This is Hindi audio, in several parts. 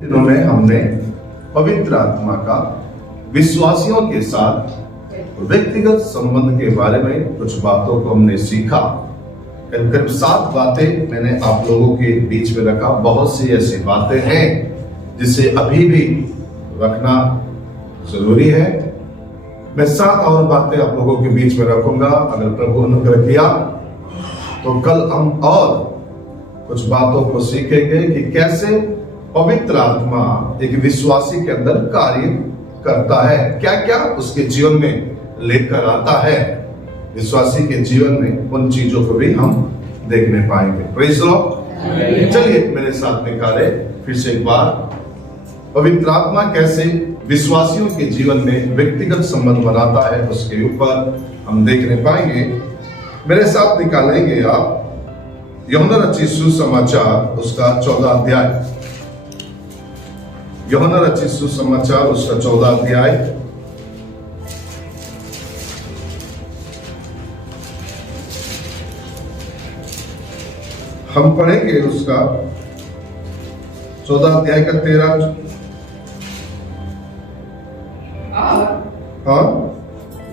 दिनों में हमने पवित्र आत्मा का विश्वासियों के साथ व्यक्तिगत संबंध के बारे में कुछ बातों को हमने सीखा। करीब 7 बातें मैंने आप लोगों के बीच में रखा। बहुत सी ऐसी बातें हैं जिसे अभी भी रखना जरूरी है। मैं 7 और बातें आप लोगों के बीच में रखूंगा। अगर प्रभु अनुग्रह किया तो कल हम और कुछ बातों को सीखेंगे कि कैसे पवित्र आत्मा एक विश्वासी के अंदर कार्य करता है, क्या क्या उसके जीवन में लेकर आता है। विश्वासी के जीवन में उन चीजों को भी हम देखने पाएंगे। Praise the Lord. चलिए मेरे साथ निकाले फिर से एक बार, पवित्र आत्मा कैसे विश्वासियों के जीवन में व्यक्तिगत संबंध बनाता है, उसके ऊपर हम देखने पाएंगे। मेरे साथ निकालेंगे आप यूहन्ना रचित सुसमाचार उसका 14 अध्याय। यूहन्ना रचित सुसमाचार उसका 14 अध्याय। हम पढ़ेंगे उसका 14 अध्याय का 13। हाँ,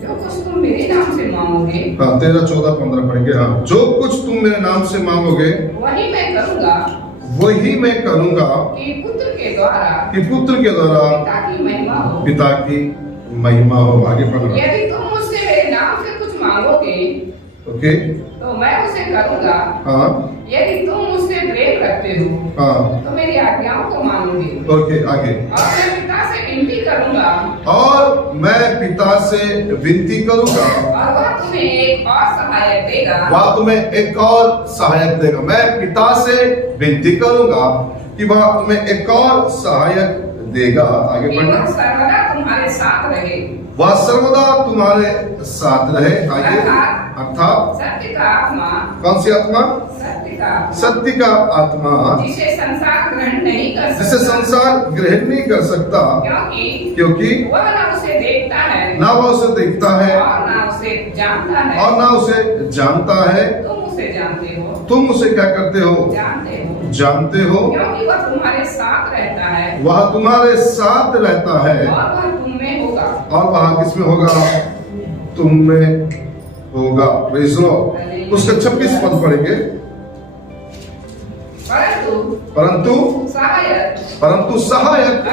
जो कुछ तुम मेरे नाम से मांगोगे, हाँ 13, 14, 15 पढ़ेंगे। हाँ, जो कुछ तुम मेरे नाम से मांगोगे वही मैं करूंगा, वही मैं करूंगा कि पुत्र के द्वारा पिता की महिमा हो। आगे पढ़ना। यदि तुम मुझसे मेरे नाम से कुछ मांगोगे ओके, तो मैं उसे करूंगा। हाँ, यदि तुम मुझसे प्रेम करते हो हाँ, तो मेरी आज्ञाओं को मानोगे। ओके, आगे। और मैं पिता से विनती करूंगा, और मैं पिता से विनती करूंगा, और वह तुम्हें एक और सहायक देगा। वह तुम्हें एक और सहायक देगा। मैं पिता से विनती करूंगा कि वह तुम्हें एक और सहायक देगा। आगे कि बढ़ना। वह सर्वदा तुम्हारे साथ रहे, वह सर्वदा तुम्हारे साथ रहे। आगे। अर्थात सत्य का आत्मा। कौन सी आत्मा? सत्य का, सत्य का आत्मा, जिसे संसार ग्रहण नहीं कर सकता, जिसे संसार ग्रहण नहीं कर सकता, क्योंकि वह ना उसे देखता है, ना वह उसे देखता है, और ना उसे जानता है, और ना उसे जानता है। तुम उसे जानते हो, तुम उसे क्या करते हो? जानते हो, क्योंकि वह तुम्हारे साथ रहता है, वह तुम्हारे साथ रहता है, और वह तुम में होगा। और वह किसमें होगा? तुम में होगा। Praise the Lord. उसका 26 पद पढ़ेंगे। परंतु सहायक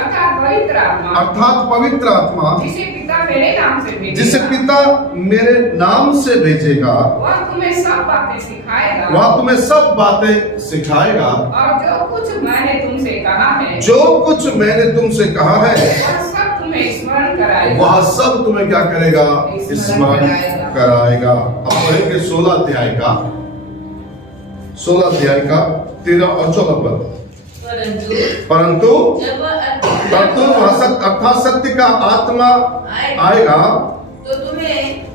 अर्थात पवित्र आत्मा, जिसे पिता मेरे नाम से भेजेगा, जिसे पिता मेरे नाम से भेजेगा, वह तुम्हें सब बातें सिखाएगा, वह तुम्हें सब बातें सिखाएगा। और जो कुछ मैंने तुमसे कहा है, जो कुछ मैंने तुमसे कहा है, वह सब तुम्हें स्मरण कराएगा। वह सब तुम्हें क्या करेगा? स्मरण कराएगा। अब पढ़ेंगे 16 अध्याय का 13 और 14 पद। परंतु अर्थात सत्य का आत्मा आएगा तो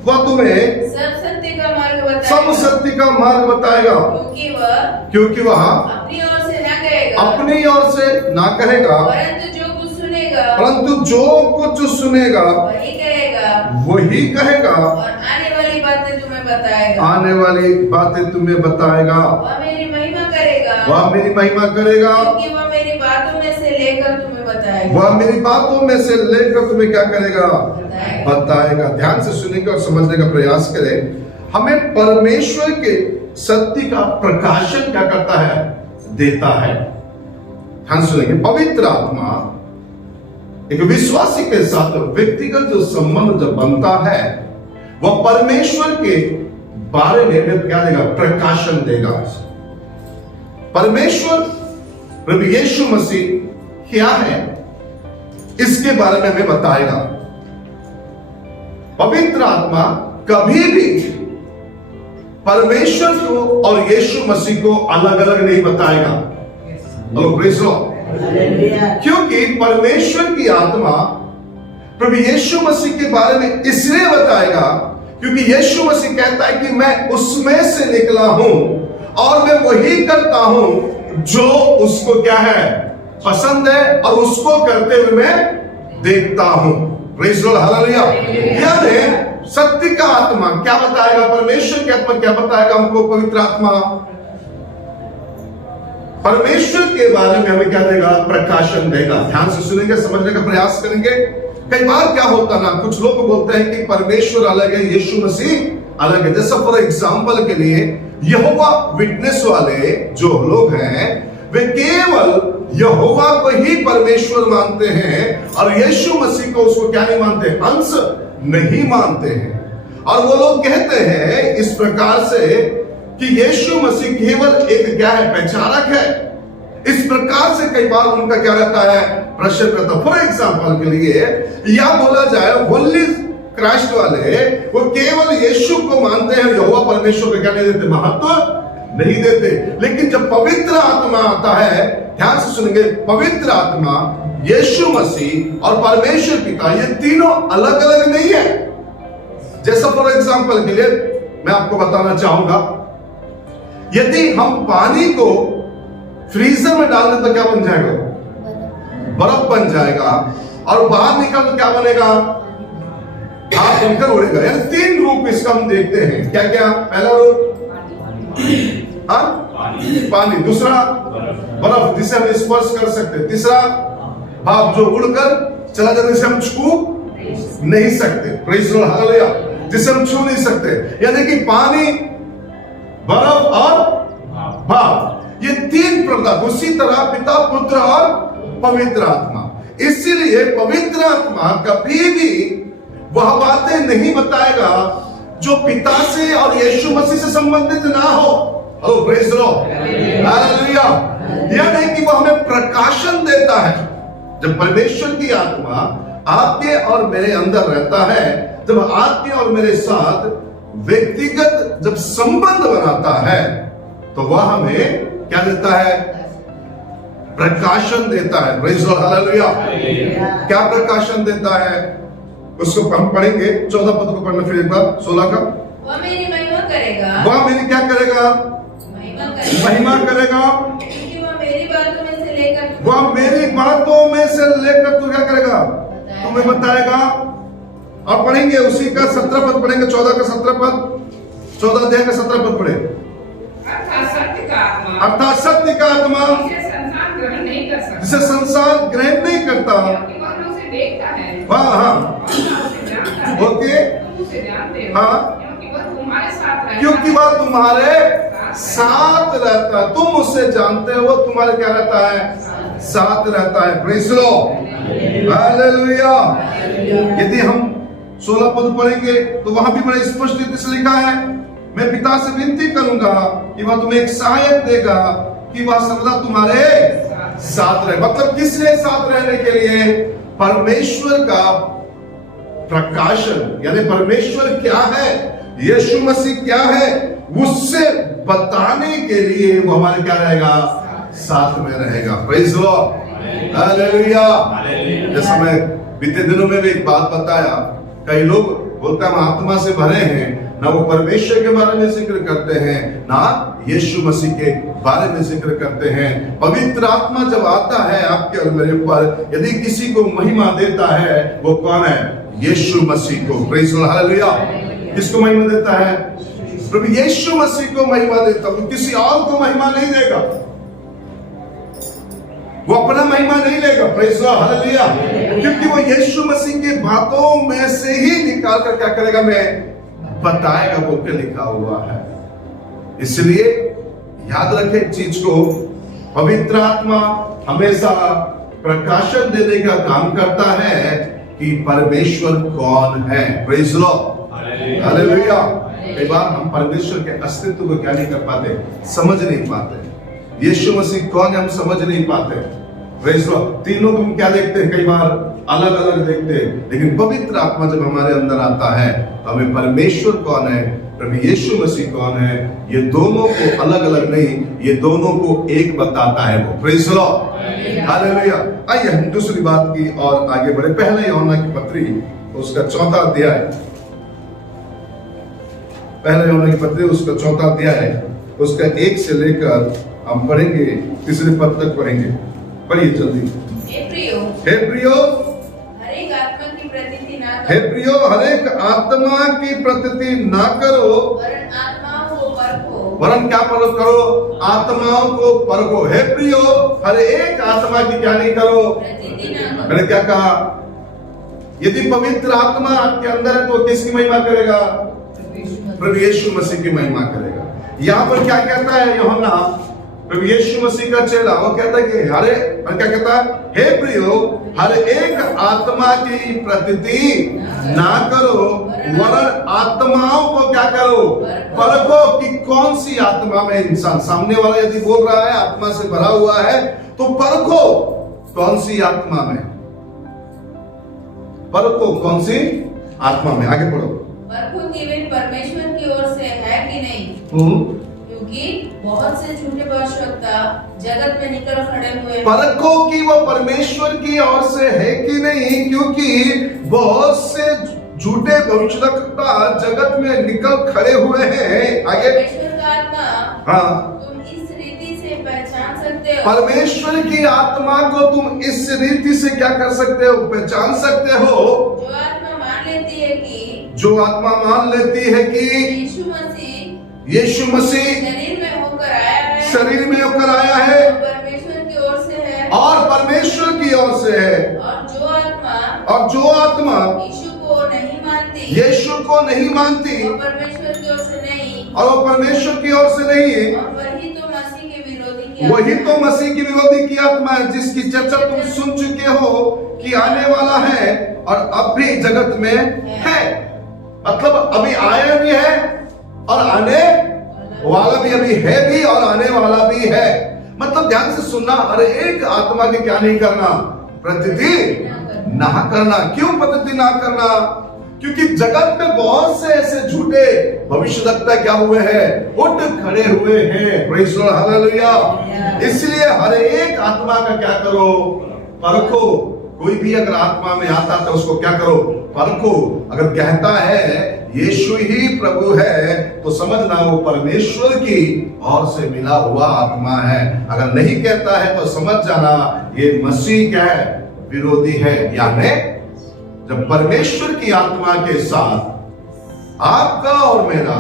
वह तुम्हें सब सत्य का मार्ग बताएगा, सब सत्य का मार्ग बताएगा, क्योंकि वह अपनी ओर से ना कहेगा, अपनी ओर से ना कहेगा, परंतु जो कुछ सुनेगा वही कहेगा, और आने वाली बातें तुम्हें बताएगा। आने वाली बातें तुम्हें बताएगा। वह मेरी महिमा करेगा, वह मेरी महिमा करेगा, क्योंकि वह मेरी बातों में से लेकर तुम्हें बताएगा। वह मेरी बातों में से लेकर तुम्हें क्या करेगा? बताएगा। ध्यान से सुनेंगे और समझने का प्रयास करें। हमें परमेश्वर के सत्य का प्रकाशन क्या करता है? देता है। ध्यान सुनेंगे। पवित्र आत्मा एक विश्वासी के साथ व्यक्तिगत जो संबंध जब बनता है, वह परमेश्वर के बारे में क्या देगा? प्रकाशन देगा। परमेश्वर प्रभु यीशु मसीह क्या है, इसके बारे में हमें बताएगा। पवित्र आत्मा कभी भी परमेश्वर को और यीशु मसीह को अलग अलग नहीं बताएगा। Praise the Lord. क्योंकि परमेश्वर की आत्मा प्रभु यीशु मसीह के बारे में इसलिए बताएगा क्योंकि यीशु मसीह कहता है कि मैं उसमें से निकला हूं और मैं वही करता हूं जो उसको क्या है? पसंद है, और उसको करते हुए मैं देखता हूं। Praise the Lord. हालेलुया। यानी सत्य का आत्मा क्या बताएगा? परमेश्वर की आत्मा क्या बताएगा हमको? पवित्र आत्मा परमेश्वर के बारे में हमें क्या देगा? प्रकाशन देगा। ध्यान से सुनेंगे, समझने का प्रयास करेंगे। कई बार क्या होता ना, कुछ लोग बोलते हैं कि परमेश्वर अलग है, यीशु मसीह अलग है। जैसा फॉर एग्जाम्पल के लिए यहोवा विटनेस वाले जो लोग हैं वे केवल यहोवा को ही परमेश्वर मानते हैं और यीशु मसीह को उसको क्या नहीं मानते? अंश नहीं मानते हैं। और वो लोग कहते हैं इस प्रकार से कि यीशु मसीह केवल एक क्या है? प्रचारक है। इस प्रकार से कई बार उनका क्या रहता है? प्रश्न रहता। फॉर एग्जाम्पल के लिए या बोला जाए होली क्राइस्ट वाले वो केवल यीशु को मानते हैं, यहोवा परमेश्वर को क्या नहीं देते? महत्व नहीं देते। लेकिन जब पवित्र आत्मा आता है, ध्यान से सुनेंगे, पवित्र आत्मा, यीशु मसीह और परमेश्वर पिता, ये तीनों अलग अलग नहीं है। जैसा फॉर एग्जाम्पल के लिए मैं आपको बताना चाहूंगा, यदि हम पानी को फ्रीजर में डाल दें तो क्या बन जाएगा? बर्फ बन जाएगा। और बाहर निकल तो क्या बनेगा? भाप बनकर उड़ेगा। यानी तीन रूप इसका हम देखते हैं। क्या क्या? पहला रूप पानी, दूसरा बर्फ जिसे हम स्पर्श कर सकते हैं, तीसरा भाप जो उड़कर चला जाता है, जिसे हम छू नहीं सकते, प्रेज़ द लॉर्ड, हालेलुया, जिसे हम छू नहीं सकते। यानी कि पानी, बर्फ और भाप, ये तीन पदार्थ। उसी तरह पिता, पुत्र और पवित्र आत्मा। इसीलिए पवित्र आत्मा कभी भी वह बातें नहीं बताएगा जो पिता से और यीशु मसीह से संबंधित ना हो। Hello, praise the Lord, hallelujah. यह नहीं कि वह हमें प्रकाशन देता है। जब परमेश्वर की आत्मा आपके और मेरे अंदर रहता है, जब आपके और मेरे साथ व्यक्तिगत जब संबंध बनाता है, तो वह हमें क्या देता है? प्रकाशन देता है। Praise the Lord, hallelujah. क्या प्रकाशन देता है? उसको हम पढ़ेंगे। 14 पद को पढ़ना फिर एक बार, 16 का। वह मेरी महिमा करेगा। वह मेरी क्या करेगा? महिमा करेगा। क्योंकि वह मेरी बातों में से लेकर वह मेरी बातों में से लेकर तू क्या करेगा? तुम्हें बताएगा। और पढ़ेंगे उसी का 17 पद पढ़ेंगे, 14 का 17 पद, 14 अध्याय का 17 पद पढ़े। अर्थात सत्य का आत्मा, अर्थात सत्य का आत्मा जिसे संसार ग्रहण नहीं कर सकता, जिसे संसार ग्रहण नहीं करता। क्योंकि वह उसे देखता है, हाँ, उसे जानता है, ओके, तुम उसे जानते हो, हाँ, क्योंकि वह तुम्हारे साथ रहता है, क्योंकि वह तुम्हारे साथ रहता है। तुम उसे जानते हो, वो तुम्हारे क्या रहता है? साथ रहता है। Praise the Lord, hallelujah. यदि हम 16 पद पढ़ेंगे तो वहां भी बड़े स्पष्ट रीति से लिखा है, मैं पिता से विनती करूंगा कि वह तुम्हें एक सहायक देगा कि वह सर्वदा तुम्हारे साथ रहे। मतलब किसने साथ रहने के लिए? परमेश्वर का प्रकाशन, यानी परमेश्वर क्या है, यीशु मसीह क्या है, उससे बताने के लिए वो हमारे क्या रहेगा? साथ में रहेगा। Praise the Lord, hallelujah. जैसे मैं बीते दिनों में भी एक बात बताया, कई लोग बोलते हम आत्मा से भरे हैं, ना वो परमेश्वर के बारे में जिक्र करते हैं, ना यीशु मसीह के बारे में जिक्र करते हैं। पवित्र आत्मा जब आता है आपके और मेरे ऊपर, यदि किसी को महिमा देता है, वो कौन है? यीशु मसीह को। Praise the Lord, hallelujah. किसको महिमा देता है? प्रभु यीशु मसीह को महिमा देता है। वो किसी और को महिमा नहीं देगा, वो अपना महिमा नहीं लेगा। Praise the Lord, hallelujah. क्योंकि वो यीशु मसीह के बातों में से ही निकाल कर क्या करेगा? मैं बताएगा, बोल के लिखा हुआ है। इसलिए याद रखें एक चीज को, पवित्र आत्मा हमेशा प्रकाशन देने का काम करता है कि परमेश्वर कौन है। Praise the Lord, hallelujah. कई बार हम परमेश्वर के अस्तित्व को क्या नहीं कर पाते? समझ नहीं पाते। यीशु मसीह कौन है हम समझ नहीं पाते। Praise the Lord. तीनों को हम क्या देखते हैं? कई बार अलग अलग देखते हैं, लेकिन पवित्र आत्मा जब हमारे अंदर आता है तो हमें परमेश्वर कौन है, प्रभु यीशु मसीह कौन है, ये दोनों को अलग अलग नहीं, ये दोनों को एक बताता है वो। Praise the Lord, hallelujah. आइए हम दूसरी बात की और आगे बढ़े। पहले यूहन्ना की पत्री उसका 4वां अध्याय, पहले यूहन्ना की पत्री उसका 4वां अध्याय, उसका 1 से लेकर हम पढ़ेंगे 3 पद तक पढ़ेंगे। पढ़िए जल्दी। हे प्रियो, हे प्रियो, हर एक आत्मा की प्रतीति ना हे करो, प्रियो, हर एक आत्मा की प्रतीति ना करो, वरन आत्माओं को परखो, वरन क्या करो, आत्माओं को परखो। हे प्रियो, हर एक आत्मा की क्या नहीं करो, प्रतिदिन ना करो। मैंने क्या कहा, यदि पवित्र आत्मा आपके अंदर है तो किसकी महिमा करेगा, प्रभु यीशु मसीह की महिमा करेगा। यहाँ पर क्या कहता है यूहन्ना, प्रभु यीशु मसीह का चेला, वो कहता है कि हरे, क्या कहता है, हे प्रियो, हर एक आत्मा की प्रतीति ना करो, वरन आत्माओं को क्या करो, परखो कि कौन सी आत्मा में इंसान, सामने वाला यदि बोल रहा है आत्मा से भरा हुआ है तो परखो कौन सी आत्मा में, परखो कौन सी आत्मा में। आगे पढ़ो। परखो कि वे परमेश्वर की ओर से है कि नहीं, क्योंकि बहुत से झूठे भविष्यवक्ता जगत में निकल खड़े हुए। परखो कि वो परमेश्वर की ओर से है कि नहीं, क्योंकि बहुत से झूठे भविष्यवक्ता जगत में निकल खड़े हुए हैं। आगे। परमेश्वर का आत्मा हाँ, तुम इस रीति से पहचान सकते हो। परमेश्वर की आत्मा को तुम इस रीति से क्या कर सकते हो, पहचान सकते हो। जो आत्मा मान लेती है कि, जो आत्मा मान लेती है कि यीशु मसीह शरीर में होकर आया है, शरीर में होकर आया है और परमेश्वर की ओर से है, और परमेश्वर की ओर से है, और जो आत्मा यीशु को नहीं मानती, यीशु को नहीं मानती, वो परमेश्वर की ओर से नहीं, और वो परमेश्वर की ओर से नहीं है, और वही तो मसीह के विरोधी की वही आत्मा तो मसीह की विरोधी की आत्मा है, जिसकी चर्चा तुम सुन चुके हो कि आने वाला है और अब भी जगत में है। मतलब अभी आया भी है और आने वाला भी, अभी है भी और आने वाला भी है। मतलब ध्यान से सुनना, हर एक आत्मा की क्या नहीं करना, प्रतिदिन ना करना। क्यों प्रतिदिन ना करना? क्योंकि जगत में बहुत से ऐसे झूठे भविष्यवक्ता क्या हुए हैं, उठ खड़े हुए हैं। Praise the Lord, hallelujah. इसलिए हर एक आत्मा का क्या करो, परखो। कोई भी अगर आत्मा में आता तो उसको क्या करो, परखो। अगर कहता है यीशु ही प्रभु है तो समझना वो परमेश्वर की ओर से मिला हुआ आत्मा है। अगर नहीं कहता है तो समझ जाना ये मसीह क्या है, विरोधी है। यानी जब परमेश्वर की आत्मा के साथ आपका और मेरा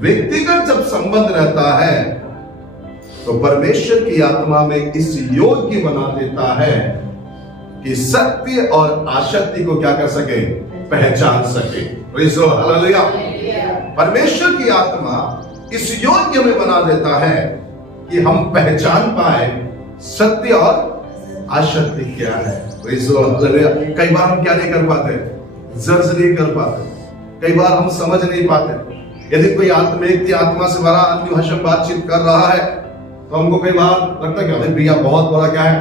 व्यक्तिगत जब संबंध रहता है तो परमेश्वर की आत्मा में इस योग्य बना देता है कि सत्य और असत्य को क्या कर सके, पहचान सके। Praise the Lord, hallelujah. परमेश्वर की आत्मा इस योग्य में बना देता है कि हम पहचान पाए सत्य और असत्य क्या है। Praise the Lord, hallelujah. कई बार हम क्या नहीं कर पाते, जज नहीं कर पाते, कई बार हम समझ नहीं पाते। यदि कोई व्यक्ति आत्मा से भरा अन्य भाषा में बातचीत कर रहा है तो हमको कई बार लगता है कि भैया बहुत बड़ा क्या है,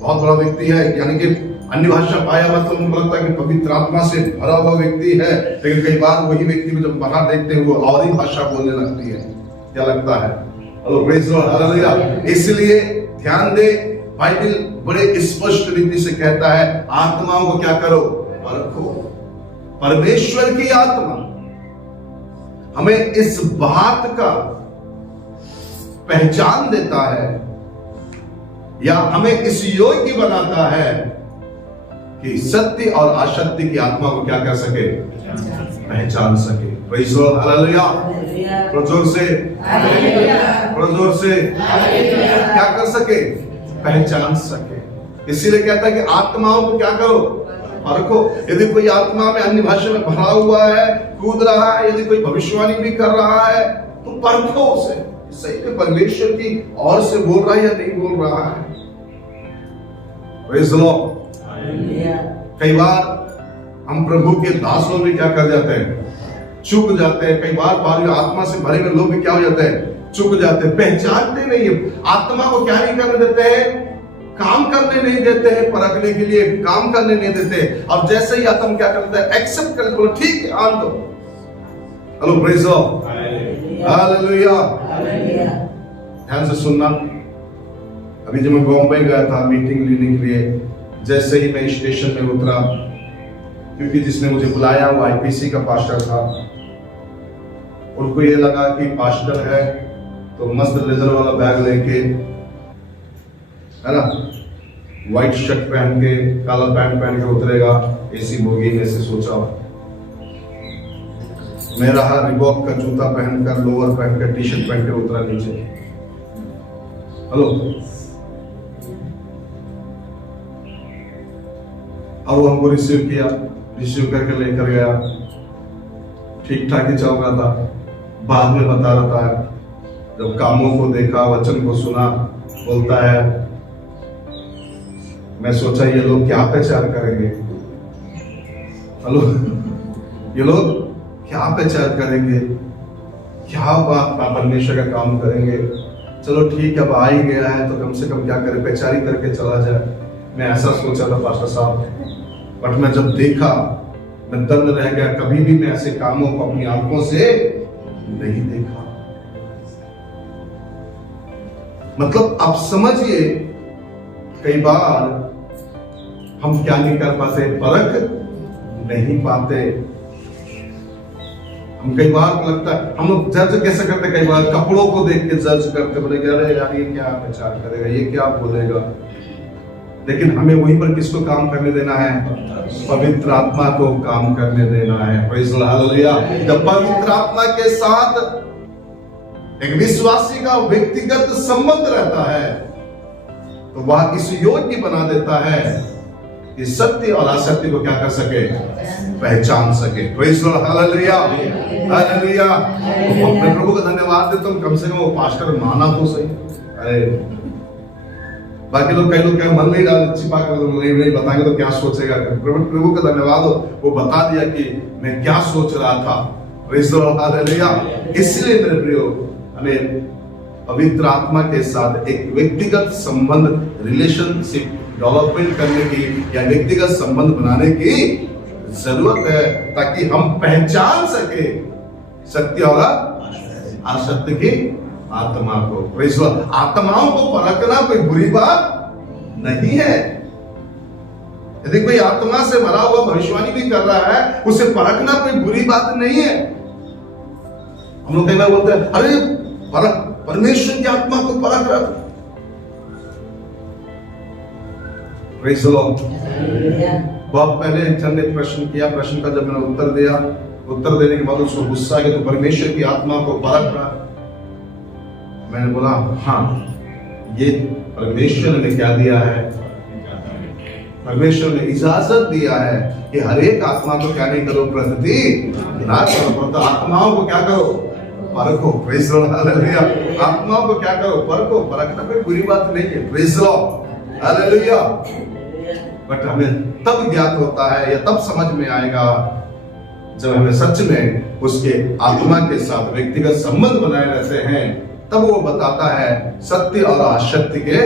बहुत बड़ा व्यक्ति है, यानी कि अन्य भाषा पाया हुआ, तो उनको लगता है कि पवित्र आत्मा से भरा हुआ व्यक्ति है। लेकिन कई बार वही व्यक्ति को जब बाहर देखते हैं वो और ही भाषा बोलने लगती है। क्या लगता है? Hello, praise the Lord, hallelujah. इसलिए ध्यान दे, बाइबल बड़े स्पष्ट रीति से कहता है आत्माओं को क्या करो, परखो। परमेश्वर की आत्मा हमें इस बात का पहचान देता है या हमें इस योग्य बनाता है कि सत्य और असत्य की आत्मा को क्या कर सके, पहचान सके। Praise the Lord, hallelujah. जोर से, जोर से क्या कर सके, पहचान सके। इसीलिए कहता है कि आत्माओं को क्या करो, परखो। यदि कोई आत्मा में अन्य भाषा में भरा हुआ है, कूद रहा है, यदि कोई भविष्यवाणी भी कर रहा है तो परखो उसे, सही में परमेश्वर की ओर से बोल रहा है या नहीं बोल रहा है। Praise the Lord. कई बार हम प्रभु के दास लोग भी क्या कर जाते हैं, चूक जाते हैं। कई बार आत्मा से भरे हुए लोग भी क्या हो जाते हैं, चूक जाते हैं, पहचानते नहीं है। आत्मा को क्या नहीं करने देते हैं, काम करने नहीं देते हैं, परखने के लिए काम करने नहीं देते। अब जैसे ही आत्मा क्या करता है, एक्सेप्ट कर बोलो ठीक है, आन दो। Hello, praise the Lord, hallelujah. ध्यान से सुनना। अभी जब मैं बॉम्बे गया था मीटिंग लेने के लिए, जैसे ही मैं स्टेशन में उतरा, क्योंकि जिसने मुझे बुलाया वो आईपीसी का पास्टर था, उनको ये लगा कि पास्टर है तो मस्त लेदर वाला बैग लेके, है ना, व्हाइट शर्ट पहन के, काला पैंट पहन के उतरेगा एसी बोगी में से। सोचा मेरा रिबॉक का जूता पहनकर, लोअर पहनकर, टी शर्ट पहनकर उतरा नीचे। हेलो, अब वो हमको रिसीव किया, रिसीव करके लेकर गया, ठीक ठाक ही चल रहा था। बाद में बता रहा था, जब कामों को देखा, वचन को सुना, बोलता है मैं सोचा ये लोग क्या प्रचार करेंगे। हेलो, ये लोग क्या प्रचार करेंगे, क्या बात परमेश्वर का काम करेंगे। चलो ठीक है, अब आ ही गया है तो कम से कम क्या करे, प्रचारी करके चला जाए। मैं ऐसा सोचा था पास्टर साहब, बट मैं जब देखा मैं दंग रह गया। कभी भी मैं ऐसे कामों को अपनी आंखों से नहीं देखा। मतलब आप समझिए, कई बार हम क्या नहीं कर पाते, परख नहीं पाते। हम कई बार लगता है हम लोग जज कैसे करते, कई बार कपड़ों को देख के जज करते, बोले अरे यार ये क्या प्रचार करेगा, ये क्या बोलेगा। लेकिन हमें वहीं पर किसको काम करने देना है, पवित्र आत्मा को काम करने देना है। Praise the Lord, hallelujah. जब पवित्र आत्मा के साथ एक विश्वासी का व्यक्तिगत संबंध रहता है तो वह इस योग्य बना देता है कि सत्य और असत्य को क्या कर सके, पहचान सके। Praise the Lord, hallelujah, hallelujah. मैं प्रभु का धन्यवाद देता हूं, कम से कम वो पास्टर माना तो सही। अरे बाकी लोग, कई लोग क्या मन में डाल छिपा कर नहीं बताएंगे तो क्या सोचेगा। प्रभु का धन्यवाद हो, वो बता दिया कि मैं क्या सोच रहा था। Praise the Lord, hallelujah. इसलिए मेरे प्रियो, हमें पवित्र आत्मा के साथ एक व्यक्तिगत संबंध, रिलेशनशिप डेवलपमेंट करने की या व्यक्तिगत संबंध बनाने की जरूरत है, ताकि हम पहचान सके सत्य और असत्य की आत्मा को। Praise the Lord. आत्माओं को परखना कोई बुरी बात नहीं है। यदि कोई आत्मा से भरा हुआ भविष्यवाणी भी कर रहा है, उसे परखना कोई बुरी बात नहीं है। हम लोग कई बार बोलते हैं अरे परमेश्वर की आत्मा को परख रहा था। Praise the Lord. बहुत पहले एक जन ने प्रश्न किया, प्रश्न का जब मैंने उत्तर दिया, उत्तर देने के बाद उसको गुस्सा आ गया, तो परमेश्वर की आत्मा को परख रहा। मैंने बोला हाँ, ये परमेश्वर ने क्या दिया है, परमेश्वर ने इजाजत दिया है कि हर एक आत्मा को क्या नहीं करो, प्रतिदिन ना करो, परंतु आत्माओं को क्या करो, परखो। Praise the Lord, hallelujah. आत्माओं को क्या करो, परखो। परखना कोई बुरी बात नहीं है। Praise the Lord, hallelujah. But हमें तब ज्ञात होता है या तब समझ में आएगा जब हमें सच में उसके आत्मा के साथ व्यक्तिगत संबंध बनाए रहते हैं, तब वो बताता है सत्य और असत्य के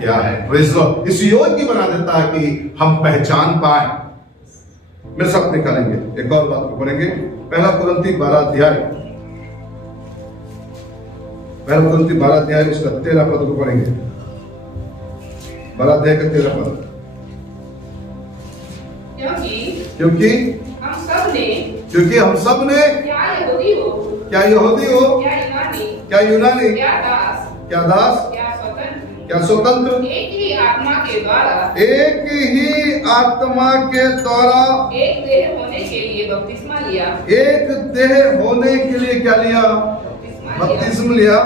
क्या है। Praise the Lord. इस योग्य बना देता है कि हम पहचान पाए। मेरे साथ निकालेंगे, एक और बात को पढ़ेंगे, पहला कुरिन्थी 12 अध्याय, पहला कुरिन्थी 12 अध्याय उसका 13 पद को पढ़ेंगे। 12 अध्याय का 13 पद। क्योंकि हम सब ने क्या यहूदी हो, क्या यूनानी, क्या दास, क्या स्वतंत्र, एक ही आत्मा के द्वारा एक देह होने के लिए बपतिस्मा लिया, एक देह होने के लिए क्या लिया, बपतिस्मा लिया। और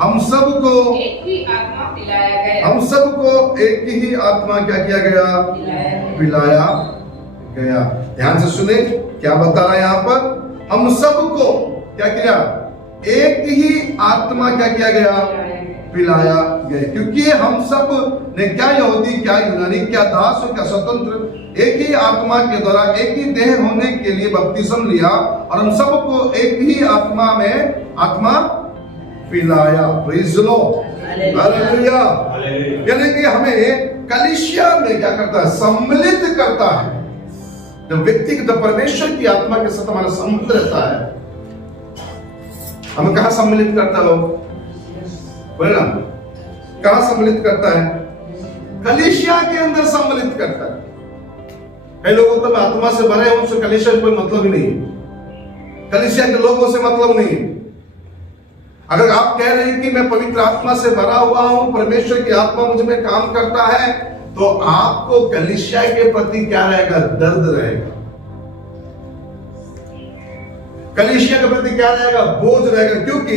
हम सबको एक ही आत्मा पिलाया गया। हम सबको एक ही आत्मा क्या किया गया, पिलाया गया। ध्यान से सुने क्या बता रहा है यहाँ पर। हम सबको क्या किया, एक ही आत्मा क्या किया गया, पिलाया गया। क्योंकि हम सब ने क्या यहूदी, क्या यूनानी, क्या दास और क्या स्वतंत्र, एक ही आत्मा के द्वारा एक ही देह होने के लिए बपतिस्म लिया, और हम सबको एक ही आत्मा में आत्मा पिलाया। Praise the Lord, hallelujah. यानी कि हमें कलीसिया में क्या करता है, सम्मिलित करता है। जब व्यक्ति जब परमेश्वर की आत्मा के साथ हमारा संबंध रहता है, हमें कहां सम्मिलित करता हो, बोले ना, कहां सम्मिलित करता है, कलीसिया के अंदर सम्मिलित करता है। कई लोग तो आत्मा से भरे हैं, उनसे कलीसिया से कोई मतलब ही नहीं, कलीसिया के लोगों से मतलब नहीं। अगर आप कह रहे हैं कि मैं पवित्र आत्मा से भरा हुआ हूं, परमेश्वर की आत्मा मुझ में काम करता है, तो आपको कलीसिया के प्रति क्या रहेगा, दर्द रहेगा। कलीसिया के प्रति क्या रहेगा? बोझ रहेगा, क्योंकि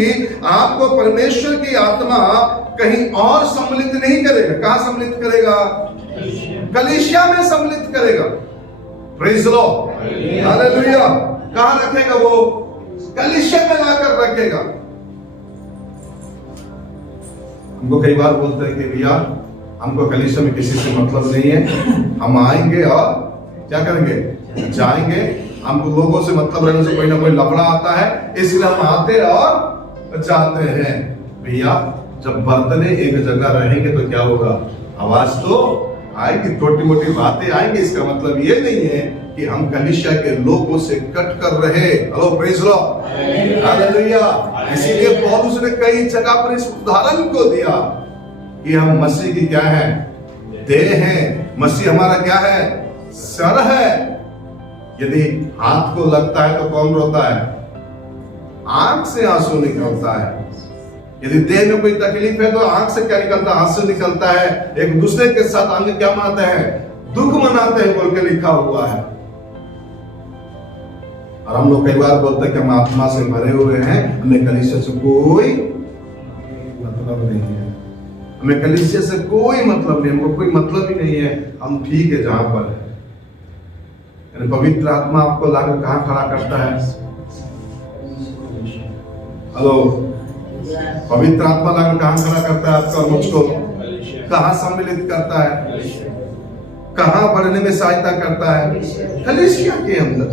आपको परमेश्वर की आत्मा कहीं और सम्मिलित नहीं करेगा। कहां सम्मिलित करेगा? कलीसिया में सम्मिलित करेगा। Praise the Lord, hallelujah. कहां रखेगा? वो कलीसिया में लाकर रखेगा। हमको कई बार बोलते हैं कि भैया हमको कलीसिया में किसी से मतलब नहीं है, हम आएंगे और क्या करेंगे? जाएंगे। हमको लोगों से मतलब रहने से कोई ना कोई लफड़ा आता है, इसलिए हम आते और जाते हैं। भैया जब बर्तने एक जगह रहेंगे तो क्या होगा? आवाज तो आएगी, छोटी मोटी बातें आएंगी। इसका मतलब ये नहीं है कि हम कलीसिया के लोगों से कट कर रहे। Hello, praise Lord, hallelujah. इसीलिए पौलुस ने कई जगह पर इस उदाहरण को दिया कि हम मसीह की क्या है? देह है। मसीह हमारा क्या है? सर है। यदि हाथ को लगता है तो कौन रोता है? आंख से आंसू निकलता है। यदि देह में कोई तकलीफ है तो आंख से क्या निकलता है? आंसू निकलता है। एक दूसरे के साथ अंग क्या मनाते हैं? दुख मनाते हैं बोल के लिखा हुआ है। और हम लोग कई बार बोलते हैं कि हम आत्मा से भरे हुए हैं, हमें कलीसिया से कोई मतलब नहीं है, हमें कलीसिया से कोई मतलब नहीं, हमको कोई मतलब ही नहीं है, हम ठीक है जहां पर है। यानी पवित्र आत्मा आपको लाकर कहां खड़ा करता है? हेलो, पवित्र आत्मा लाकर कहां खड़ा करता है? आपका मुझको कहां सम्मिलित करता है? कहां बढ़ने में सहायता करता है? कलीसिया के अंदर।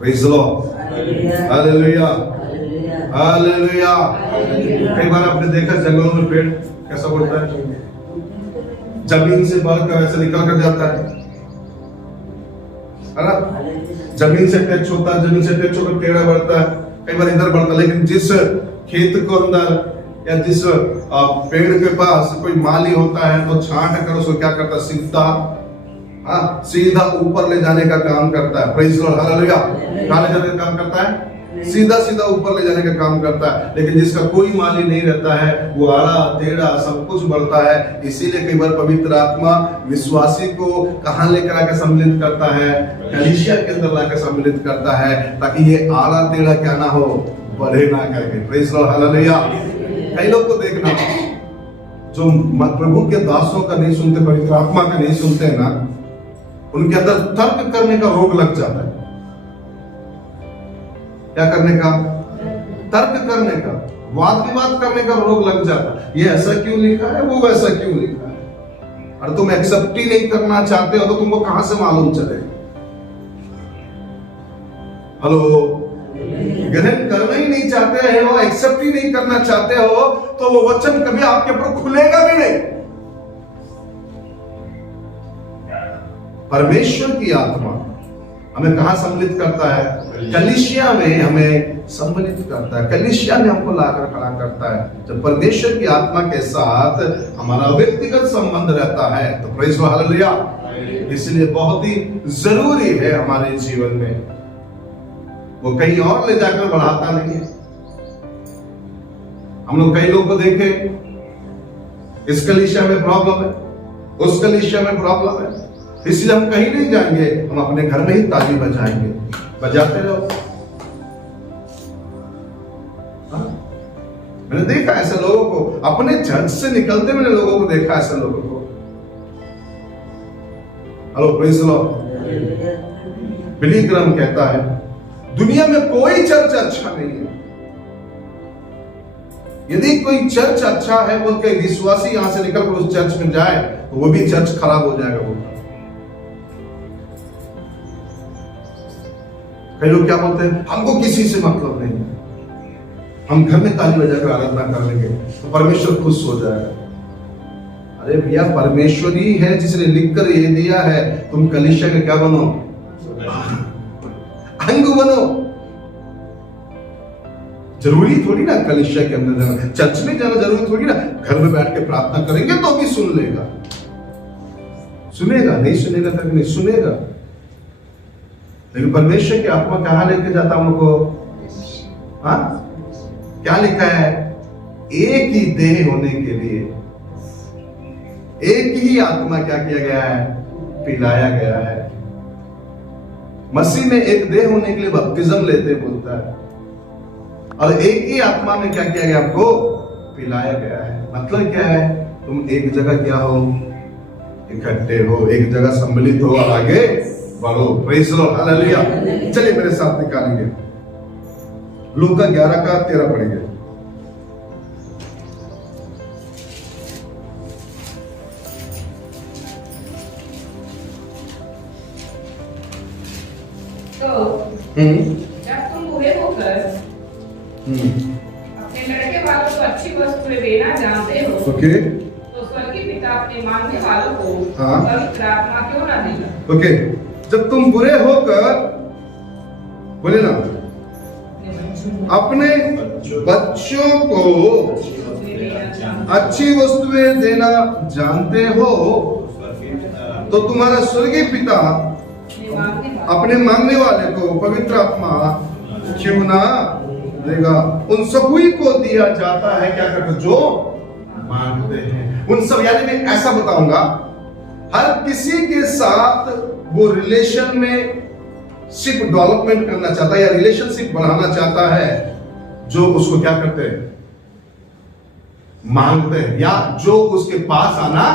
Praise the Lord, hallelujah, hallelujah. कई बार आपने देखा जंगलों में पेड़ कैसा बढ़ता है? जमीन से बढ़कर ऐसे निकल कर जाता है ना? जमीन से टच होता है, जमीन से टच होकर पेड़ बढ़ता है। कई बार इधर बढ़ता है, लेकिन जिस खेत को अंदर या जिस पेड़ के पास कोई माली होता है तो छांट कर उसको क्या करता है? सीधा ऊपर ले जाने का काम करता है। Praise the Lord, hallelujah. कहां ले जाने का काम करता है? सीधा सीधा ऊपर ले जाने का काम करता है। लेकिन जिसका कोई माली नहीं रहता है वो आड़ा टेढ़ा सब कुछ बढ़ता है। इसीलिए कई बार पवित्र आत्मा विश्वासी को कहां लेकर आकर सम्मिलित करता है? कलीसिया के अंदर लाकर सम्मिलित करता है, ताकि ये आड़ा टेढ़ा क्या ना हो, बढ़े ना करके। Praise the Lord, hallelujah. कई लोग को देखना जो प्रभु के दासों का नहीं सुनते, पवित्र आत्मा का नहीं सुनते ना, उनके अंदर तर्क करने का रोग लग जाता है। क्या करने का? तर्क करने का, वाद विवाद करने का रोग लग जाता है। ये ऐसा क्यों लिखा है, वो वैसा क्यों लिखा है? और तुम एक्सेप्ट ही नहीं करना चाहते हो तो तुमको कहां से मालूम चलेगा? हेलो, ग्रहण करना ही नहीं चाहते हो, एक्सेप्ट ही नहीं करना चाहते हो, तो वो वचन कभी आपके ऊपर खुलेगा भी नहीं। परमेश्वर की आत्मा हमें कहां सम्मिलित करता है? कलीसिया में हमें सम्मिलित करता है, कलीसिया में हमको लाकर खड़ा करता है। जब परमेश्वर की आत्मा के साथ हमारा व्यक्तिगत संबंध रहता है तो प्रेज़ द लॉर्ड, हालेलुया। इसलिए बहुत ही जरूरी है हमारे जीवन में, वो कहीं और ले जाकर बढ़ाता नहीं है। हम लोग कई लोग को देखे, इस कलीसिया में प्रॉब्लम है, उस कलीसिया में प्रॉब्लम है, इसलिए हम कहीं नहीं जाएंगे, हम अपने घर में ही ताली बजाएंगे। बजाते रहो। मैंने देखा ऐसे लोगों को, अपने चर्च से निकलते मैंने लोगों को देखा ऐसे लोगों को। Hello, praise the Lord. Billy Graham कहता है दुनिया में कोई चर्च अच्छा नहीं है। यदि कोई चर्च अच्छा है बोल के विश्वासी यहां से निकल कर उस चर्च में जाए तो वो भी चर्च खराब हो जाएगा। वो कई लोग क्या बोलते हैं, हमको किसी से मतलब नहीं है, हम घर में ताली बजाकर आराधना कर लेंगे तो परमेश्वर खुश हो जाएगा। अरे भैया, परमेश्वर ही है जिसने लिखकर ये दिया है, तुम कलीसिया के क्या बनो? अंग बनो। जरूरी थोड़ी ना कलीसिया के अंदर जाना, चर्च में जाना जरूरी थोड़ी ना। घर में बैठ के प्रार्थना करेंगे तो भी सुन लेगा, सुनेगा, नहीं सुनेगा तक नहीं सुनेगा। लेकिन परमेश्वर की आत्मा कहां लेके जाता हमको? हाँ, क्या लिखा है? एक ही देह होने के लिए एक ही आत्मा क्या किया गया है? पिलाया गया है। मसीह में एक देह होने के लिए बपतिस्म लेते बोलता है, और एक ही आत्मा में क्या किया गया? आपको पिलाया गया है। मतलब क्या है? तुम एक जगह क्या हो? इकट्ठे हो, एक जगह सम्मिलित हो और आगे बढ़ो। Praise the Lord, hallelujah. चलिए मेरे साथ निकालेंगे लूका 11 का 13 पढ़ेंगे। तो जब तुम बूढ़े होकर अपने लड़के वालों को अच्छी वस्तुएं देना जानते हो, ओके, तो स्वर्गीय पिता अपने मांगने वालों को हाँ। पवित्र आत्मा क्यों ना देगा? ओके, जब तुम बुरे होकर, बोले ना, अपने बच्चों को अच्छी वस्तुएं देना जानते हो, तो तुम्हारा स्वर्गीय पिता अपने मांगने वाले को पवित्र आत्मा क्यों ना देगा? उन सभी को दिया जाता है क्या करते? जो मांगते हैं। उन सब, यानी मैं ऐसा बताऊंगा, हर किसी के साथ वो रिलेशन में शिप डेवलपमेंट करना चाहता है या रिलेशनशिप बढ़ाना चाहता है, जो उसको क्या करते हैं? मांगते हैं, या जो उसके पास आना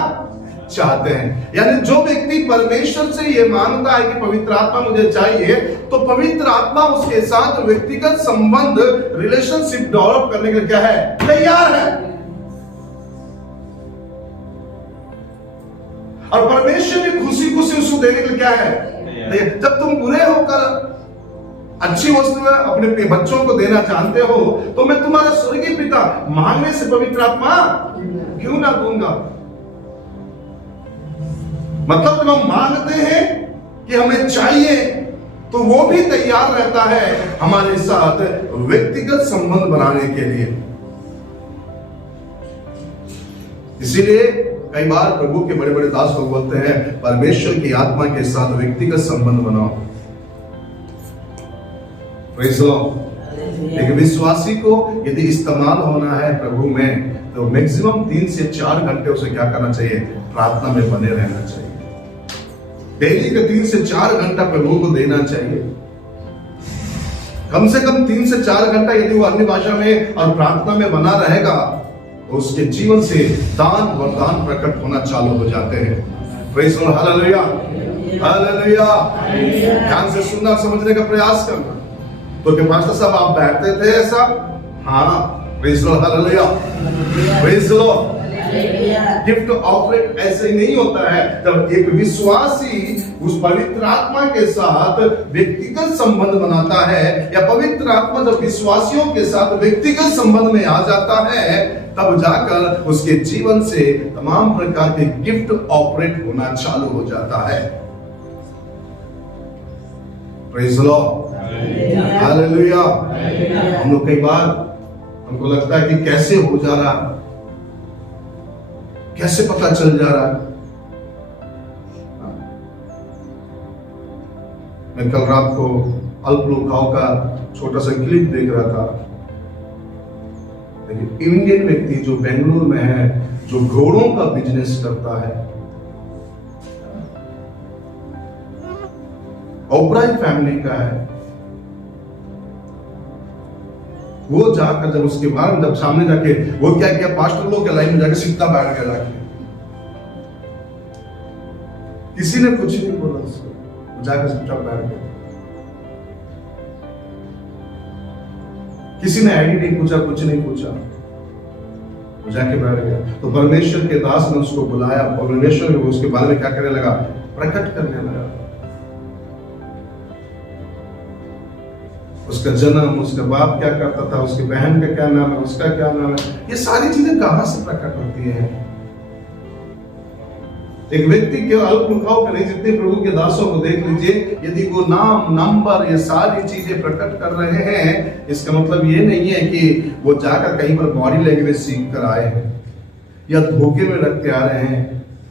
चाहते हैं। यानी जो व्यक्ति परमेश्वर से ये मांगता है कि पवित्र आत्मा मुझे चाहिए, तो पवित्र आत्मा उसके साथ व्यक्तिगत संबंध, रिलेशनशिप डेवलप करने के लिए क्या है? तैयार है। और परमेश्वर भी खुशी खुशी उसको देने के लिए क्या है? जब तुम बुरे होकर अच्छी वस्तुएं अपने बच्चों को देना जानते हो, तो मैं तुम्हारा स्वर्गीय पिता मांगने से पवित्र आत्मा क्यों ना दूंगा? मतलब जब हम मांगते हैं कि हमें चाहिए, तो वो भी तैयार रहता है हमारे साथ व्यक्तिगत संबंध बनाने के लिए। इसीलिए कई बार प्रभु के बड़े बड़े दास लोग बोलते हैं, परमेश्वर की आत्मा के साथ व्यक्तिगत संबंध बनाओ। Praise the Lord. एक विश्वासी को यदि इस्तेमाल होना है प्रभु में, तो मैक्सिमम 3 से 4 घंटे उसे क्या करना चाहिए? प्रार्थना में बने रहना चाहिए। डेली का 3 से 4 घंटा प्रभु को देना चाहिए। कम से कम 3 से 4 घंटा यदि वो अन्य भाषा में और प्रार्थना में बना रहेगा, तो उसके जीवन से दान वरदान प्रकट होना चालू हो जाते हैं। Praise the Lord, hallelujah, hallelujah. ध्यान से सुनना, समझने का प्रयास करना। तो क्या पास्टर साहब आप बैठते थे ऐसा? हाँ, praise the Lord, hallelujah, praise the Lord. Gift operate ऐसे नहीं होता है। जब एक विश्वासी उस पवित्र आत्मा के साथ व्यक्तिगत संबंध बनाता है, या पवित्र आत्मा जब विश्वासियों के साथ व्यक्तिगत संबंध में आ जाता है, तब जाकर उसके जीवन से तमाम प्रकार के गिफ्ट ऑपरेट होना चालू हो जाता है। Praise the Lord, hallelujah. हम लोग कई बार हमको लगता है कि कैसे हो जा रहा, कैसे पता चल जा रहा है। मैं कल रात को अल्पलुकाओं का छोटा सा क्लिप देख रहा था। देखिए, इंडियन व्यक्ति जो बेंगलुरु में है, जो घोड़ों का बिजनेस करता है, ओबराय फैमिली का है, वो जाकर जब उसके बाद जब सामने जाके वो क्या किया, पास्टर लोग के लाइन में जाके सीधा बैठ गया जाके। किसी ने कुछ नहीं बोला उसको, जाकर चुपचाप बैठ गया। किसी ने आईडी नहीं पूछा, कुछ नहीं पूछा, वो जाके बैठ गया। तो परमेश्वर के दास ने उसको बुलाया, परमेश्वर उसके बारे में क्या करने लगा? प्रकट करने लगा। उसका जन्म, उसका बाप क्या करता था, उसकी बहन का क्या नाम है, उसका क्या नाम है, ये सारी चीजें कहां से प्रकट होती है? एक व्यक्ति के अल्पलुकाओं के नहीं, जितने प्रभु के दासों को देख लीजिए, यदि वो नाम, नंबर, ये सारी चीजें प्रकट कर रहे हैं, इसका मतलब ये नहीं है कि वो जाकर कहीं पर बॉडी लैंग्वेज सीख कर आए हैं या धोखे में रख के आ रहे हैं।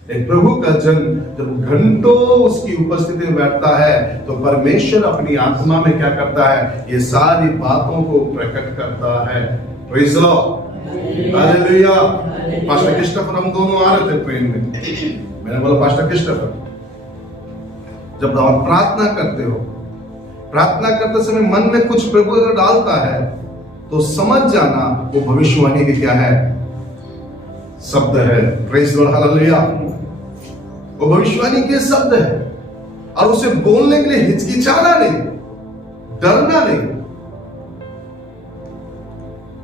एक प्रभु का जन जब घंटों उसकी उपस्थिति में बैठता है, तो परमेश्वर अपनी आत्मा में क्या करता है? ये सारी बातों को प्रकट करता है। Praise the Lord, hallelujah. Pastor Christopher, हम दोनों आ रहे थे ट्रेन में। मैंने बोला, पास्टर क्रिस्टोफर, जब आप प्रार्थना करते हो प्रार्थना करते समय मन में कुछ प्रभु अगर डालता है तो समझ जाना वो भविष्यवाणी के क्या है, शब्द है। Praise the Lord, hallelujah. वो भविष्यवाणी के शब्द है और उसे बोलने के लिए हिचकिचाना नहीं, डरना नहीं,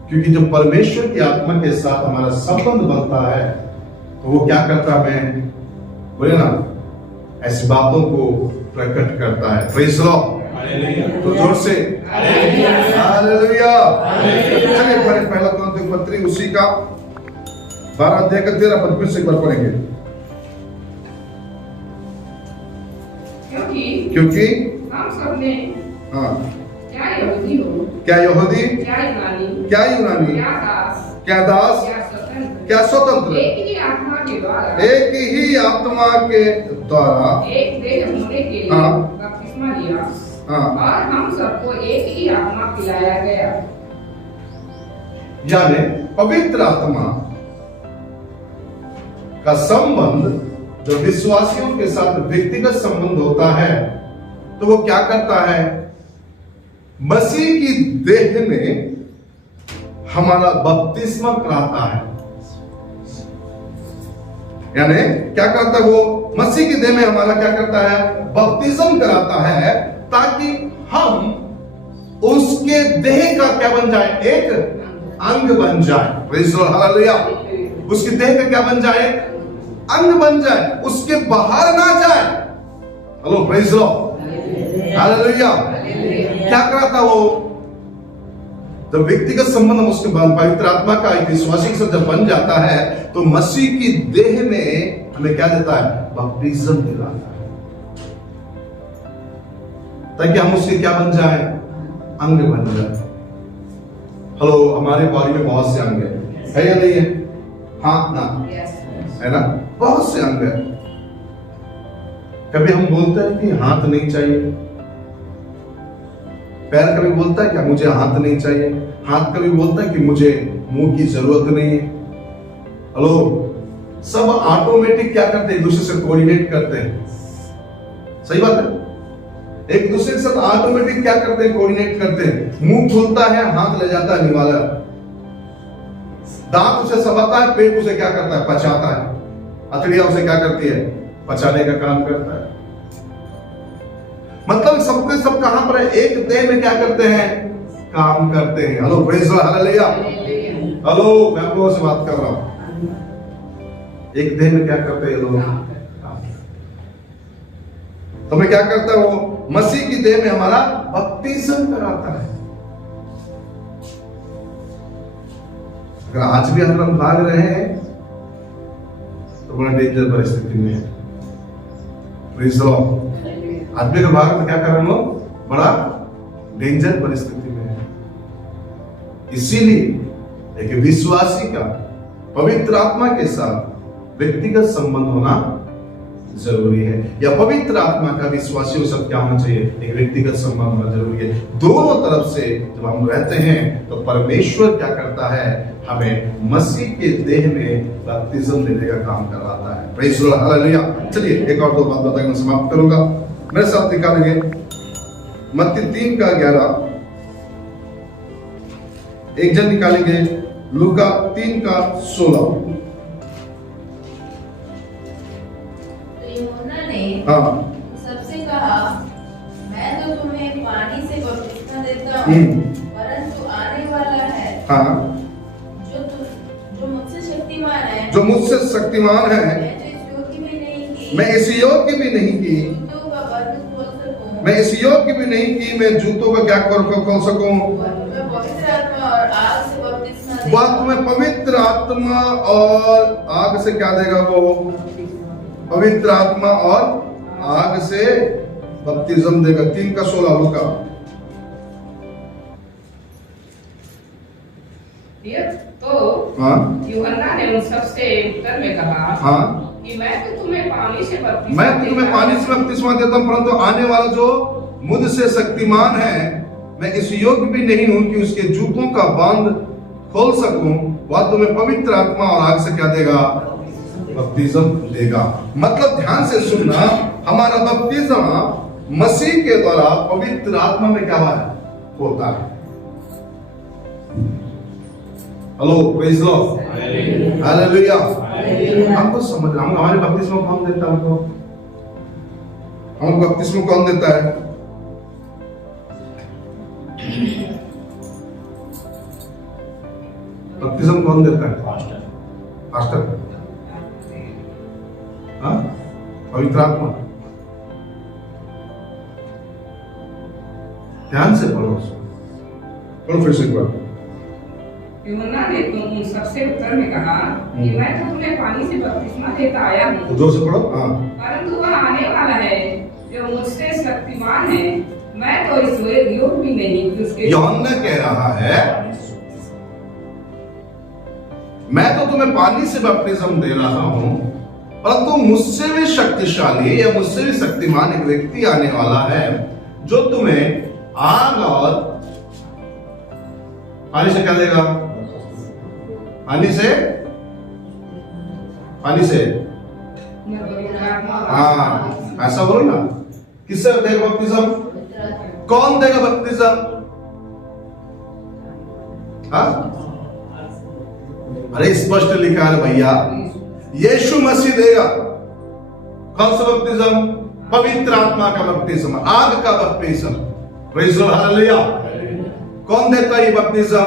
क्योंकि जब परमेश्वर की आत्मा के साथ हमारा संबंध बनता है तो वो क्या करता है, बोले ना, ऐसी बातों को प्रकट करता है। प्रेज़ द लॉर्ड, तो जोर से हालेलुया। चलिए पहला कोरिन्थियों पत्री उसी का 12 अध्याय का 13 पद फिर से एक बार पढ़ेंगे। क्योंकि हम सब ने हाँ, क्या यहूदी हो, क्या यहूदी, क्या यूनानी, क्या यूनानी, क्या दास, क्या स्वतंत्र, एक ही आत्मा के द्वारा, एक ही आत्मा के द्वारा एक देह होने के लिए हाँ। बपतिस्मा लिया, हाँ, और हम सबको एक ही आत्मा पिलाया गया। यानी पवित्र आत्मा का संबंध जो विश्वासियों के साथ व्यक्तिगत संबंध होता है तो वो क्या करता है, मसीह की देह में हमारा बपतिस्मा कराता है। यानी क्या करता है वो, मसीह की देह में हमारा क्या करता है, बपतिस्म कराता है, ताकि हम उसके देह का क्या बन जाए, एक अंग बन जाए। Praise the Lord, hallelujah. उसकी देह का क्या बन जाए, अंग बन जाए, उसके बाहर ना जाए। Hello, praise the Lord, hallelujah. क्या कराता वो, जब व्यक्तिगत संबंध हम उसके बाद पवित्र आत्मा का एक विश्वासी के साथ जब बन जाता है तो मसीह की देह में हमें क्या देता है, बपतिस्म दिलाता है, ताकि हम उसके क्या बन जाए, अंग बन जाए। हेलो, हमारे बॉडी में बहुत से अंग है या नहीं है, हाथ ना है ना, बहुत से अंग है। कभी हम बोलते हैं कि हाथ नहीं चाहिए, पैर कभी बोलता है क्या मुझे हाथ नहीं चाहिए, हाथ कभी बोलता है कि मुझे मुंह की जरूरत नहीं है। हेलो, सब ऑटोमेटिक क्या करते हैं, एक दूसरे से कोऑर्डिनेट करते हैं। सही बात है, एक दूसरे के साथ ऑटोमेटिक क्या करते हैं, कोऑर्डिनेट करते हैं। मुंह खुलता है, हाथ ले जाता है निवाला, दांत उसे चबाता है, पेट उसे क्या करता है, पचाता है, हथेलियां उसे क्या करती है, पचाने का काम करता है। मतलब सबके सब कहां पर है, एक देह में क्या करते हैं, काम करते हैं। Hello, praise the Lord, hallelujah. Hello, मैं आपको से बात कर रहा हूं, एक देह में क्या करते हैं लोग, तो मैं क्या करता है वो, मसीह की देह में हमारा बपतिस्म कराता है। अगर आज भी हम भाग रहे हैं तो बड़ा डेंजर परिस्थिति में है। प्रेज़ द लॉर्ड, आदमी का भाग तो क्या कर रहे हम लोग, बड़ा डेंजर परिस्थिति में है। इसीलिए एक विश्वासी का पवित्र आत्मा के साथ व्यक्तिगत संबंध होना जरूरी है, या पवित्र आत्मा का विश्वासियों के साथ क्या होना चाहिए, एक व्यक्तिगत संबंध होना जरूरी है। दोनों तरफ से जब हम रहते हैं तो परमेश्वर क्या करता है, हमें मसीह के देह में बपतिस्म देने का काम करवाता है। Praise the Lord, hallelujah. चलिए एक और दो बात बताकर मैं समाप्त करूंगा। मेरे साथ निकालेंगे मत्ती 3 का 11, एक जन निकालेंगे लूका 3 का 16। तो यूहन्ना ने हाँ, सबसे कहा, मैं तो तुम्हें पानी से बपतिस्मा देता हूँ, परंतु आने वाला है हाँ, जो मुझसे शक्तिमान है, जो मुझसे शक्तिमान है, मैं इस योग्य भी नहीं की, जूतों का बंद खोल सकूं, मैं इस योग्य भी नहीं की, मैं जूतों का क्या खोल सकूं। मैं पवित्र आत्मा और आग से बपतिस्मा देगा। वह तुम्हें पवित्र आत्मा और आग से क्या देगा, वो पवित्र आत्मा और आग से बपतिस्म देगा। 3 का 16 लूका। तो हाँ, यूहन्ना ने उन सबसे उत्तर में कहा, हाँ, कि मैं तो तुम्हें पानी से बपतिस्मा देता हूं, परंतु आने वाला जो मुझसे शक्तिमान है, मैं इस योग्य भी नहीं हूं कि उसके जूतों का बांध खोल सकूं। वह तुम्हें पवित्र आत्मा और आग से क्या देगा, बपतिस्म देगा। मतलब ध्यान से सुनना, हमारा बपतिस्मा मसीह के द्वारा पवित्र आत्मा में क्या होता है। Hello, praise Lord, hallelujah. हमको समझ, हम हमारे बपतिस्मा कौन देता है? हमको बपतिस्मा कौन देता है? बपतिस्मा कौन देता है? पास्टर। हाँ, पवित्र आत्मा। ध्यान से पढ़ो, फिर से एक बार। यूहन्ना ने उन सबसे उत्तर में कहा कि मैं तो तुम्हें पानी से बपतिस्मा देता आया हूँ, जोर से पढ़ो। हाँ, परंतु वह आने वाला है जो मुझसे शक्तिमान है, मैं तो इस योग्य भी नहीं कि उसके। यूहन्ना कह रहा है, मैं तो तुम्हें पानी से बपतिस्मा दे रहा हूं, परंतु मुझसे भी शक्तिशाली या मुझसे भी शक्तिमान एक व्यक्ति आने वाला है जो तुम्हें आग और पानी से क्या देगा? पानी से हाँ, ऐसा बोलो ना। किससे देगा बपतिस्मा? कौन देगा बपतिस्मा? हाँ, अरे स्पष्ट लिखा है भैया, यीशु मसीह देगा। कौन सा बपतिस्मा? पवित्र आत्मा का बपतिस्मा, आग का बपतिस्मा। Praise the Lord, hallelujah. कौन देता है ये बपतिस्मा?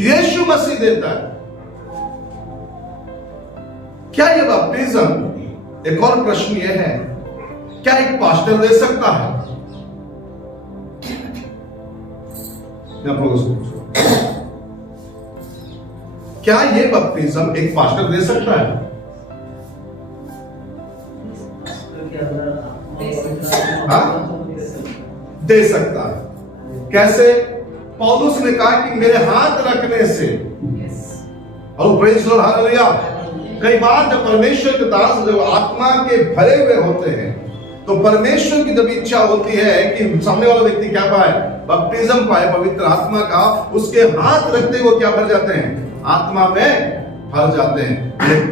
यीशु मसीह देता है। क्या ये बपतिस्मा, एक और प्रश्न ये है, क्या एक पास्टर दे सकता है? क्या ये बपतिस्मा एक पास्टर दे सकता है? हाँ? दे सकता है। कैसे? पौलुस ने कहा कि मेरे हाथ रखने से, और प्रेज़ द लॉर्ड, हालेलुया। कई बार जब परमेश्वर के दास जब आत्मा के भरे हुए होते हैं तो परमेश्वर की जब इच्छा होती है कि सामने वाला व्यक्ति क्या पाए? बपतिस्मा पाए पवित्र आत्मा का, उसके हाथ रखते हुए क्या भर जाते हैं? आत्मा में भर जाते हैं।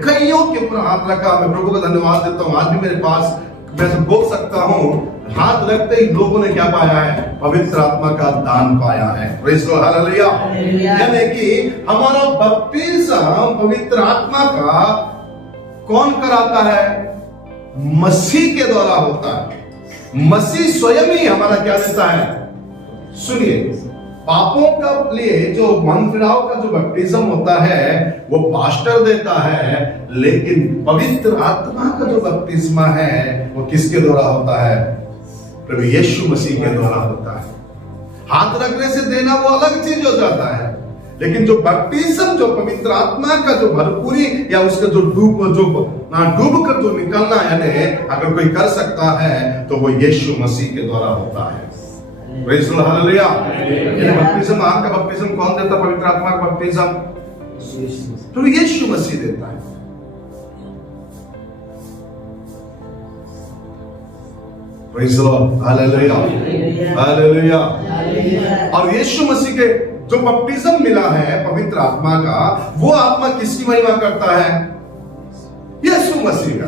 कईयों के ऊपर हाथ रखा, मैं प्रभु को धन्यवाद देता हूं। आज भी मेरे पास मैं बोल सकता हूं, हाथ रखते ही लोगों ने क्या पाया है? पवित्र आत्मा का दान पाया है। Praise the Lord, hallelujah. यानी कि हमारा बपतिस्मा पवित्र आत्मा का कौन कराता है? मसीह के द्वारा होता है। मसीह स्वयं ही हमारा क्या देता है? सुनिए, पापों का लिए जो मन फिराव का जो बपतिस्मा होता है वो पास्टर देता है, लेकिन पवित्र आत्मा का जो बपतिस्मा है वो किसके द्वारा होता है? प्रभु यीशु मसीह के द्वारा होता है। हाथ रखने से देना वो अलग चीज हो जाता है, लेकिन जो बपतिस्मा जो पवित्र आत्मा का जो भरपूरी या उसका जो डूब कर जो निकलना, यानी अगर कोई कर सकता है तो वो यीशु मसीह के द्वारा होता है। Praise the Lord, hallelujah. ये बपतिस्मा, आग का बपतिस्मा कौन देता? पवित्र आत्मा का बपतिस्मा तो यीशु मसीह देता है। Praise the Lord, hallelujah, hallelujah. और यीशु मसीह के जो बपतिस्मा मिला है पवित्र आत्मा का, वो आत्मा किसकी महिमा करता है? यीशु मसीह का।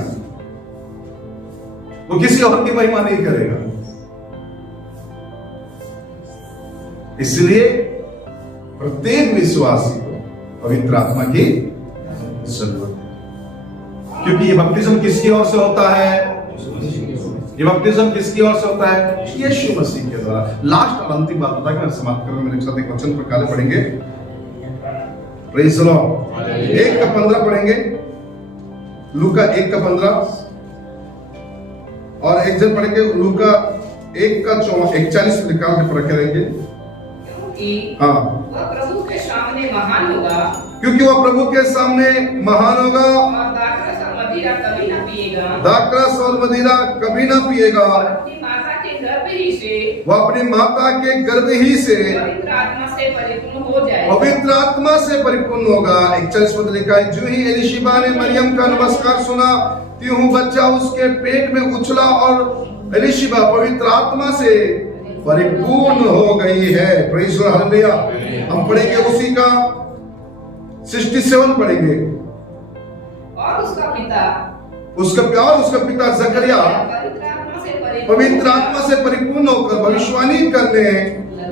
वो किसी और की महिमा नहीं करेगा। इसलिए प्रत्येक विश्वासी को पवित्र आत्मा की जरूरत है, क्योंकि ये बपतिस्मा किसकी ओर से होता है? ये बपतिस्मा किसकी ओर से होता है? यीशु मसीह के द्वारा। लास्ट और अंतिम बात बता के मैं समाप्त करूंगा। मेरे साथ एक वचन प्रकारे पढ़ेंगे। Praise the Lord. 1:15 पढ़ेंगे, लूका 1:15, और एक जन पढ़ेंगे लूका 1:41 निकाल के पढ़ के रहेंगे। हाँ, वह प्रभु के सामने महान होगा, क्योंकि वह प्रभु के सामने महान होगा, और दाखरस और मदिरा कभी न पिएगा, दाखरस और मदिरा कभी न पिएगा, अपनी माता के गर्भ ही से, वह अपनी माता के गर्भ ही से पवित्र आत्मा से परिपूर्ण हो जाएगा, पवित्र आत्मा से परिपूर्ण होगा। 41 पद लिखा है, जो ही एलिशिबा ने मरियम का नमस्कार सुना, त्यों बच्चा उसके पेट में उछला और एलिशिबा पवित्र आत्मा से परिपूर्ण हो गई है। Praise the Lord, hallelujah. हम पढ़ेंगे उसी का 67 पढ़ेंगे। और उसका पिता जकरिया पवित्र आत्मा से परिपूर्ण होकर भविष्यवाणी करने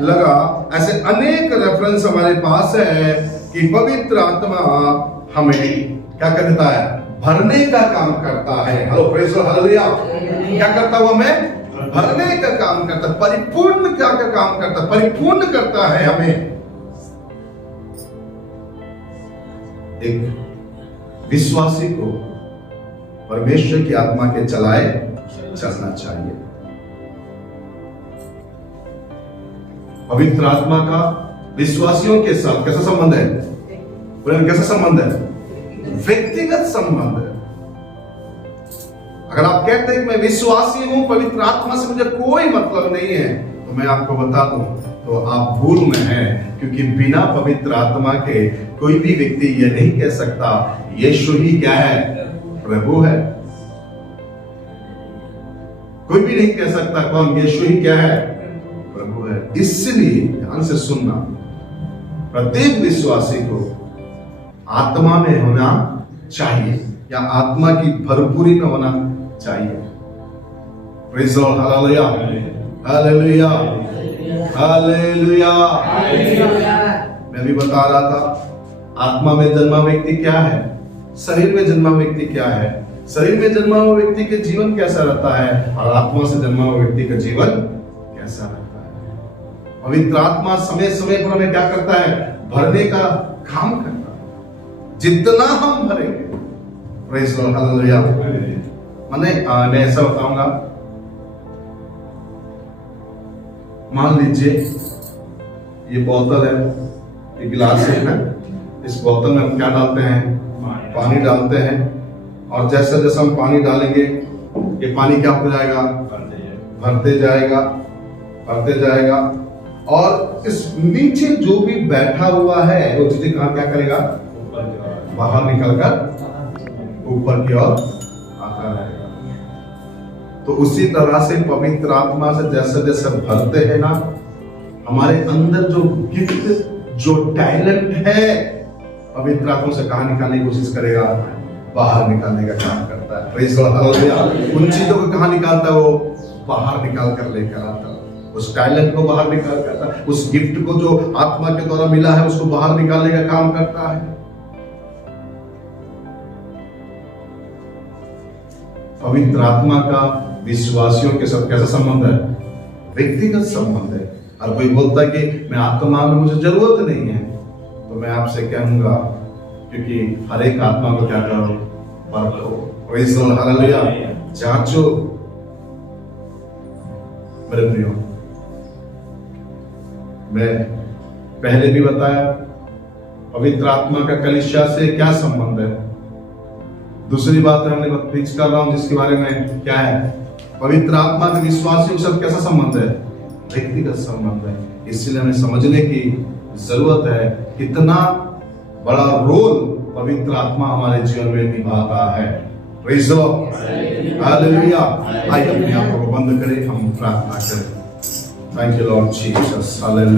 लगा। ऐसे अनेक रेफरेंस हमारे पास है कि पवित्र आत्मा हमें क्या करता है, भरने का काम करता है। Hello praise the Lord, hallelujah. क्या करता है वो, हमें भरने का काम करता है, परिपूर्ण क्या का काम करता है, परिपूर्ण करता है हमें। एक विश्वासी को परमेश्वर की आत्मा के चलाए चलना चाहिए। पवित्र आत्मा का विश्वासियों के साथ कैसा संबंध है, कैसा संबंध है, व्यक्तिगत संबंध है। अगर आप कहते हैं कि मैं विश्वासी हूं, पवित्र आत्मा से मुझे कोई मतलब नहीं है, तो मैं आपको बता दूं तो आप भूल में हैं, क्योंकि बिना पवित्र आत्मा के कोई भी व्यक्ति यह नहीं कह सकता यीशु ही क्या है, प्रभु है। कोई भी नहीं कह सकता कौन, यीशु ही क्या है, प्रभु है। इसलिए ध्यान से सुनना, प्रत्येक विश्वासी को आत्मा में होना चाहिए या आत्मा की भरपूरी में होना चाहिए। Praise the Lord, hallelujah, hallelujah, hallelujah. मैं भी बता रहा था, आत्मा में जन्मा व्यक्ति क्या है, शरीर में जन्मा व्यक्ति क्या है। शरीर में जन्मा हुआ व्यक्ति के जीवन कैसा रहता है और आत्मा से जन्मा हुआ व्यक्ति का जीवन कैसा रहता है। पवित्र आत्मा समय समय पर हमें क्या करता है, भरने का काम करता है। जितना हम भरेंगे, प्रेज़ द लॉर्ड, हालेलुया। मैं ऐसा बताऊंगा, मान लीजिए ये बोतल है, ये गिलास है, इस बोतल में हम क्या डालते हैं, पानी डालते हैं, और जैसे जैसे हम पानी डालेंगे ये पानी क्या हो जाएगा, भरते जाएगा, भरते जाएगा, और इस नीचे जो भी बैठा हुआ है वो चीजें कहाँ क्या करेगा, बाहर निकलकर ऊपर की ओर आता रहेगा। तो उसी तरह से पवित्र आत्मा से जैसे जैसे भरते हैं ना, हमारे अंदर जो गिफ्ट, जो टैलेंट है, पवित्र आत्मा से कहाँ निकालने की कोशिश करेगा, बाहर निकालने का काम करता है। Praise the Lord, hallelujah. उन चीजों को कहाँ निकालता है, वो बाहर निकाल कर लेकर आता है। उस टैलेंट को बाहर निकाल करता है, उस गिफ्ट को जो आत्मा के द्वारा मिला है उसको बाहर निकालने का काम करता है। पवित्र आत्मा का विश्वासियों के साथ कैसा संबंध है, व्यक्तिगत संबंध है। और कोई बोलता है कि मैं आत्मा में मुझे जरूरत नहीं है, तो मैं आपसे कहूंगा, क्योंकि हर एक आत्मा को क्या करो, परखो। प्रेज़ द लॉर्ड, हालेलुया, जांचो। मेरे प्रियो, मैं पहले भी बताया पवित्र आत्मा का कलीसिया से क्या संबंध है। दूसरी बात है, हमने प्रीच कर रहा हूं जिसके बारे में क्या है, पवित्र आत्मा के विश्वासियों के साथ कैसा संबंध है, व्यक्तिगत संबंध है। इसलिए हमें समझने की जरूरत है कितना बड़ा रोल पवित्र आत्मा हमारे जीवन में निभाता है। Praise the Lord, hallelujah. आइए अपने आप को बंद करें, हम प्रार्थना करें। Thank you Lord Jesus, hallelujah.